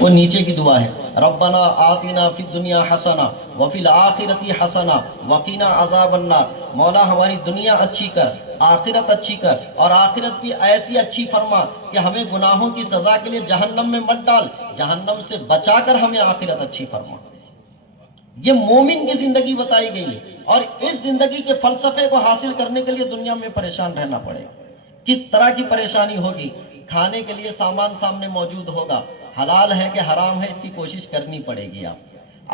وہ نیچے کی دعا ہے، ربنا آتنا فی الدنیا حسنہ وفی الآخرۃ حسنہ وقنا عذاب النار۔ مولا ہماری دنیا اچھی کر، آخرت اچھی کر، اور آخرت بھی ایسی اچھی فرما کہ ہمیں گناہوں کی سزا کے لیے جہنم میں مت ڈال، جہنم سے بچا کر ہمیں آخرت اچھی فرما۔ یہ مومن کی زندگی بتائی گئی ہے، اور اس زندگی کے فلسفے کو حاصل کرنے کے لیے دنیا میں پریشان رہنا پڑے گا۔ کس طرح کی پریشانی ہوگی؟ کھانے کے لیے سامان سامنے موجود ہوگا، حلال ہے کہ حرام ہے اس کی کوشش کرنی پڑے گی۔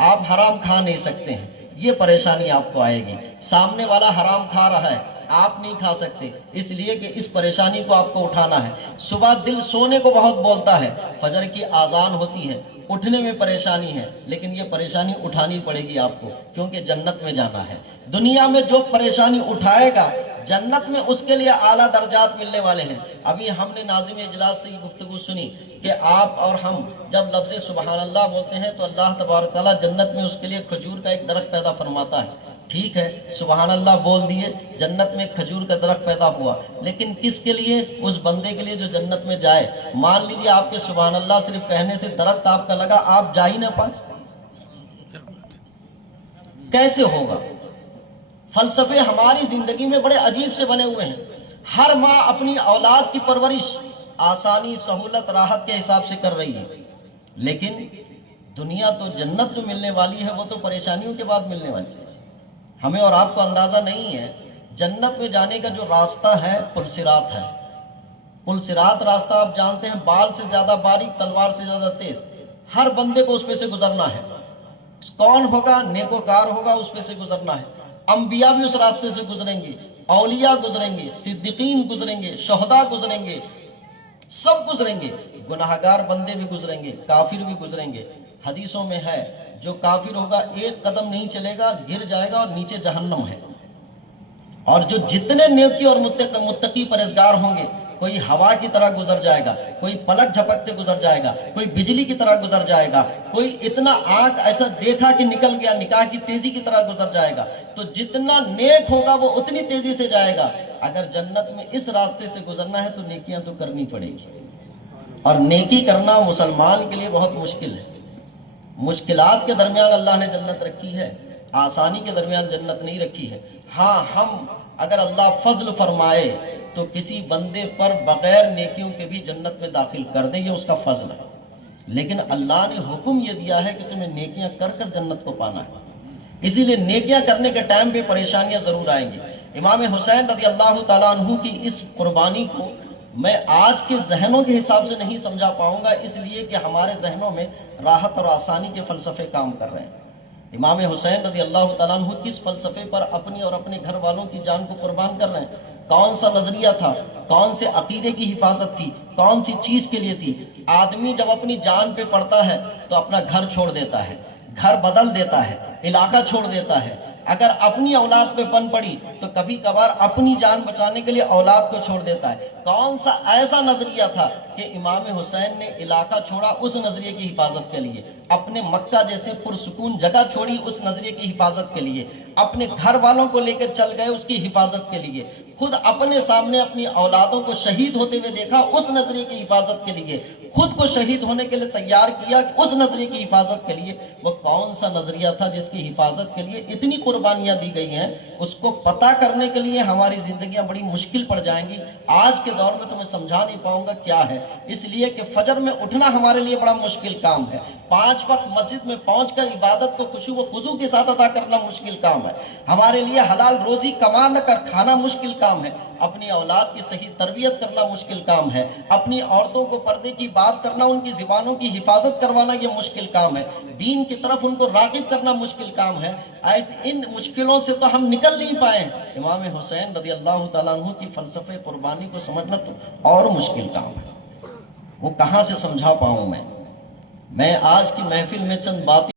آپ حرام کھا نہیں سکتے ہیں، یہ پریشانی آپ کو آئے گی۔ سامنے والا حرام کھا رہا ہے، آپ نہیں کھا سکتے، اس لیے کہ اس پریشانی کو آپ کو اٹھانا ہے۔ صبح دل سونے کو بہت بولتا ہے، فجر کی آذان ہوتی ہے، اٹھنے میں پریشانی ہے، لیکن یہ پریشانی اٹھانی پڑے گی آپ کو، کیونکہ جنت میں جانا ہے۔ دنیا میں جو پریشانی اٹھائے گا، جنت میں اس کے لیے اعلیٰ درجات ملنے والے ہیں۔ ابھی ہم نے ناظم اجلاس سے یہ گفتگو سنی کہ آپ اور ہم جب لفظ سبحان اللہ بولتے ہیں تو اللہ تبارک تعالیٰ جنت میں اس کے لیے کھجور کا ایک درخت پیدا فرماتا ہے۔ ٹھیک ہے، سبحان اللہ بول دیے، جنت میں کھجور کا درخت پیدا ہوا، لیکن کس کے لیے؟ اس بندے کے لیے جو جنت میں جائے۔ مان لیجیے آپ کے سبحان اللہ صرف کہنے سے درخت آپ کا لگا، آپ جا ہی نہ پائے، کیسے ہوگا؟ فلسفے ہماری زندگی میں بڑے عجیب سے بنے ہوئے ہیں۔ ہر ماں اپنی اولاد کی پرورش آسانی، سہولت، راحت کے حساب سے کر رہی ہے، لیکن دنیا تو جنت تو ملنے والی ہے، وہ تو پریشانیوں کے بعد ملنے والی ہے۔ ہمیں اور آپ کو اندازہ نہیں ہے، جنت میں جانے کا جو راستہ ہے پل صراط ہے۔ پل صراط راستہ آپ جانتے ہیں، بال سے زیادہ باریک، تلوار سے زیادہ تیز، ہر بندے کو اس پہ سے گزرنا ہے۔ کون ہوگا؟ نیکوکار ہوگا، اس پہ سے گزرنا ہے۔ انبیاء بھی اس راستے سے گزریں گے، اولیاء گزریں گے، صدیقین گزریں گے، شہداء گزریں گے، سب گزریں گے۔ گناہگار بندے بھی گزریں گے، کافر بھی گزریں گے۔ حدیثوں میں ہے جو کافر ہوگا ایک قدم نہیں چلے گا، گر جائے گا، اور نیچے جہنم ہے۔ اور جو جتنے نیکی اور متقی پرہیزگار ہوں گے، کوئی ہوا کی طرح گزر جائے گا، کوئی پلک جھپکتے گزر جائے گا، کوئی بجلی کی طرح گزر جائے گا، کوئی اتنا آنکھ ایسا دیکھا کہ نکل گیا، نکاح کی تیزی کی طرح گزر جائے گا۔ تو جتنا نیک ہوگا وہ اتنی تیزی سے جائے گا۔ اگر جنت میں اس راستے سے گزرنا ہے تو نیکیاں تو کرنی پڑے گی، اور نیکی کرنا مسلمان کے لیے بہت مشکل ہے۔ مشکلات کے درمیان اللہ نے جنت رکھی ہے، آسانی کے درمیان جنت نہیں رکھی ہے۔ ہاں، ہم اگر اللہ فضل فرمائے تو کسی بندے پر بغیر نیکیوں کے بھی جنت میں داخل کر دے، یہ اس کا فضل ہے۔ لیکن اللہ نے حکم یہ دیا ہے کہ تمہیں نیکیاں کر کر جنت کو پانا ہے، اسی لیے نیکیاں کرنے کے ٹائم پہ پریشانیاں ضرور آئیں گی۔ امام حسین رضی اللہ تعالیٰ عنہ کی اس قربانی کو میں آج کے ذہنوں کے حساب سے نہیں سمجھا پاؤں گا، اس لیے کہ ہمارے ذہنوں میں راحت اور آسانی کے فلسفے کام کر رہے ہیں۔ امام حسین رضی اللہ تعالیٰ عنہ کس فلسفے پر اپنی اور اپنے گھر والوں کی جان کو قربان کر رہے ہیں؟ کون سا نظریہ تھا؟ کون سے عقیدے کی حفاظت تھی؟ کون سی چیز کے لیے تھی؟ آدمی جب اپنی جان پہ پڑتا ہے تو اپنا گھر چھوڑ دیتا ہے، گھر بدل دیتا ہے، علاقہ چھوڑ دیتا ہے۔ اگر اپنی اولاد پہ پن پڑی تو کبھی کبھار اپنی جان بچانے کے لیے اولاد کو چھوڑ دیتا ہے۔ کون سا ایسا نظریہ تھا کہ امام حسین نے علاقہ چھوڑا اس نظریے کی حفاظت کے لیے، اپنے مکہ جیسے پرسکون جگہ چھوڑی اس نظریے کی حفاظت کے لیے، اپنے گھر والوں کو لے کر چل گئے اس کی حفاظت کے لیے، خود اپنے سامنے اپنی اولادوں کو شہید ہوتے ہوئے دیکھا اس نظریے کی حفاظت کے لیے، خود کو شہید ہونے کے لیے تیار کیا اس نظریے کی حفاظت کے لیے۔ وہ کون سا نظریہ تھا جس کی حفاظت کے لیے اتنی قربانیاں دی گئی ہیں؟ اس کو پتہ کرنے کے لیے ہماری زندگیاں بڑی مشکل پڑ جائیں گی۔ آج کے دور میں تو میں سمجھا نہیں پاؤں گا کیا ہے، اس لیے کہ فجر میں اٹھنا ہمارے لیے بڑا مشکل کام ہے، 5 وقت مسجد میں پہنچ کر عبادت کو خشوع و خضوع کے ساتھ ادا کرنا مشکل کام ہے، ہمارے لیے حلال روزی کما نہ کر کھانا مشکل کام ہے، اپنی اولاد کی صحیح تربیت کرنا مشکل کام ہے، اپنی عورتوں کو پردے کی بات کرنا، ان کی زبانوں کی حفاظت کروانا یہ مشکل کام ہے، دین کی طرف ان کو راغب کرنا مشکل کام ہے۔ ان مشکلوں سے تو ہم نکل نہیں پائے۔ امام حسین رضی اللہ تعالیٰ عنہ کی فلسفے قربانی کو سمجھنا تو اور مشکل کام ہے، وہ کہاں سے سمجھا پاؤں میں آج کی محفل میں چند باتیں